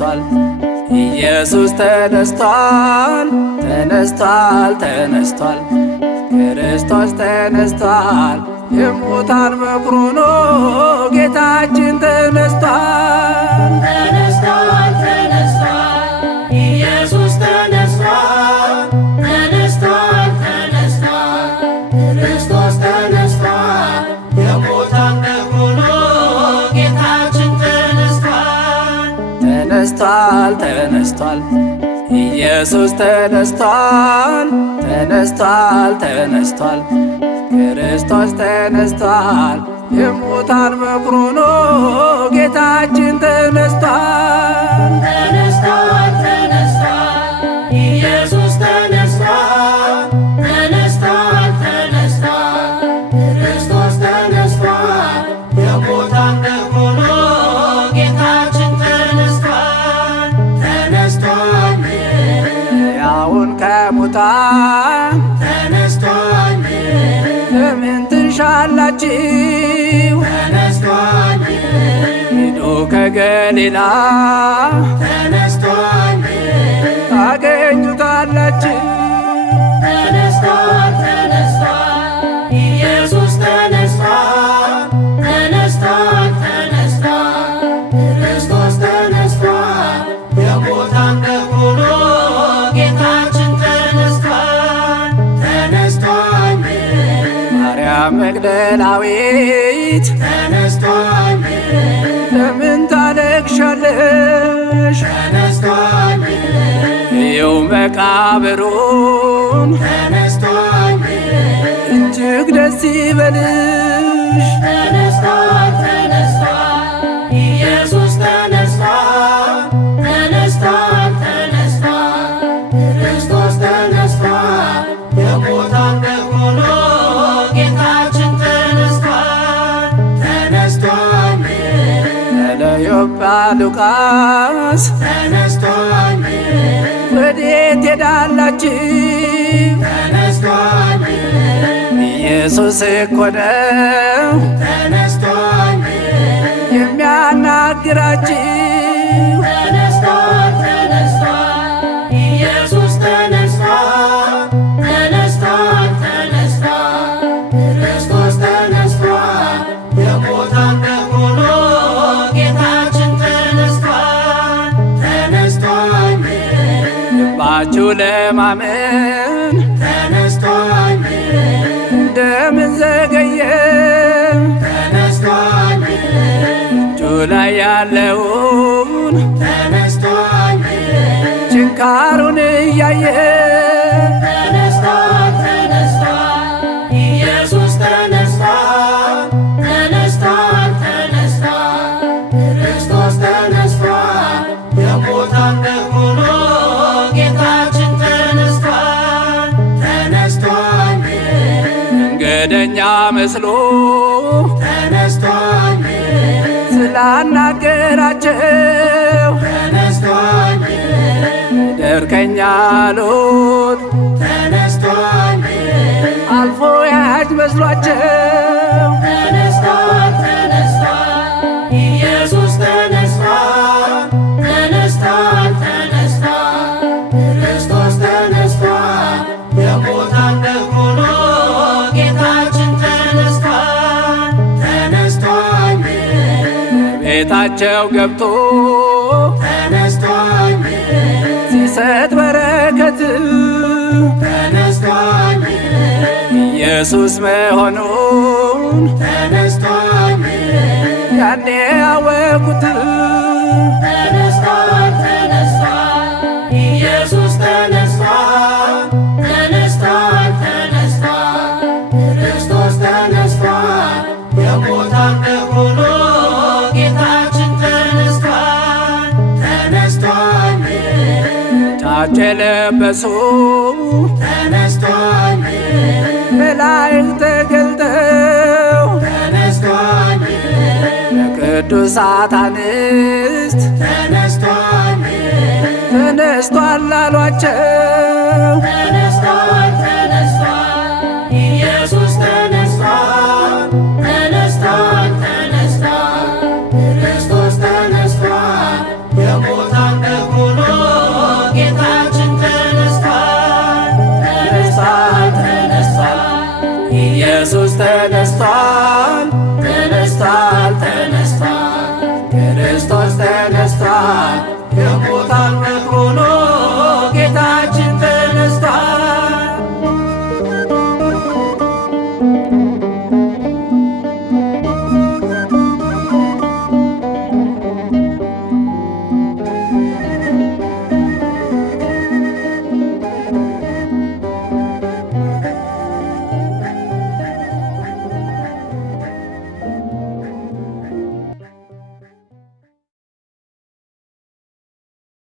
ተነስቷል፣ ኢየሱስ ተነስቷል፣ ተነስቷል፣ ተነስቷል፣ ክርስቶስ ተነስቷል፣ የሙታን መኩር ሆኖ ጌታችን ተነስቷል። ተነስቷል፣ ተነስቷል፣ ኢየሱስ ተነስቷል፣ ተነስቷል፣ ተነስቷል፣ ክርስቶስ ተነስቷል፣ የሙታን መኩር ሆኖ ጌታችን ተነስቷል። ተነስቷል፣ ተነስቷል፣ ኢየሱስ ተነስቷል፣ ተነስቷል፣ ተነስቷል፣ ክርስቶስ ተነስቷል፣ የሙታን መኩር ሆኖ ጌታችን ተነስቷል። ተነስቷል፣ ተነስቷል፣ ኢየሱስ ተነስቷል፣ ተነስቷል፣ ተነስቷል፣ ክርስቶስ ተነስቷል፣ የሙታን መኩር ሆኖ ጌታችን ተነስቷል። ተነስቷል፣ ሕያውን ከሙታን ተነስቷል፣ ለምን ትሻላችሁ? ተነስቷል፣ ሂዱ ከገሊላ ተነስቷል፣ ታገኙታላችሁ። ተነስቷል፣ ተነስቷል፣ ኢየሱስ ተነስቷል፣ ተነስቷል፣ ተነስቷል፣ ክርስቶስ ተነስቷል፣ የሙታን መኩር ሆኖ ጌታችን ተነስቷል። ተነስቷል፣ ማርያም መግደላዊት ተነስቷል፣ ለምን ታለቅሻለሽ? ተነስቷል፣ ይኸው መቃብሩን ተነስቷል፣ እጅግ ደስ ይበልሽ። ተነስቷል፣ ተነስቷል፣ ኢየሱስ ተነስቷል፣ ተነስቷል፣ ተነስቷል፣ ክርስቶስ ተነስቷል፣ የሙታን መኩር ሆኖ ጌታችን ተነስቷል። ተነስቷል፣ ለዮጳ ሉቃስ ተነስቷል፣ ወዴት ሄዳላችሁ? ተነስቷል፣ ኢየሱስ እኮ ነው ተነስቷል፣ የሚያናግራችሁ። ተነስቷል፣ ተነስቷል፣ ኢየሱስ ተነስቷል፣ ተነስቷል፣ ተነስቷል፣ ክርስቶስ ተነስቷል፣ የሙታን መኩር ሆኖ ጌታችን ተነስቷል። ተነስቷል፣ ልባችሁ ለማመን ተነስቷል፣ እንደምን ዘገየ? ተነስቷል፣ እጁ ላይ ያለውን ተነስቷል፣ ችንካሩን እያየ ተነስቷል፣ ተነስቷል፣ ኢየሱስ ተነስቷል፣ ተነስቷል፣ ተነስቷል፣ ክርስቶስ ተነስቷል፣ የሙታን መኩር ሆኖ ጌታችን ተነስቷል። ተነስቷል፣ መንገደኛ መስሎ ተነስቷል፣ ስላናገራቸው ተነስቷል፣ ደርከኛ ሎት ተነስቷል፣ አልፎ ያጅ መስሏቸው ተነስቷል፣ ተነስቷል፣ ኢየሱስ ተነስቷል፣ ተነስቷል፣ ተነስቷል፣ ክርስቶስ ተነስቷል፣ የሙታን መኩር ሆኖ ጌታችን ተነስቷል። ተነስቷል፣ ቤታቸው ገብቶ ተነስቷል፣ ሲሰጥ በረከት ተነስቷል፣ ኢየሱስ መሆኑን ተነስቷል፣ ያኔ ያወቁት። ተነስቷል፣ ተነስቷል፣ ኢየሱስ ተነስቷል፣ ተነስቷል፣ ተነስቷል፣ ክርስቶስ ተነስቷል፣ የሙታን መኩር ሆኖ ጌታችን ተነስቷል። ተነስቷል፣ ነጫጭ የለበሱ ተነስቷል፣ መላእክት ተገልጠው ተነስቷል፣ ለቅዱሳት አንስት ተነስቷል፣ ተነስቷል አሏቸው። ተነስቷል፣ ተነስቷል፣ ኢየሱስ ተነስቷል፣ ተነስቷል፣ ተነስቷል፣ ክርስቶስ ተነስቷል፣ የሙታን ኢየሱስ ተነስቷል ተነስቷል ተነስቷል ክርስቶስ ተነስቷል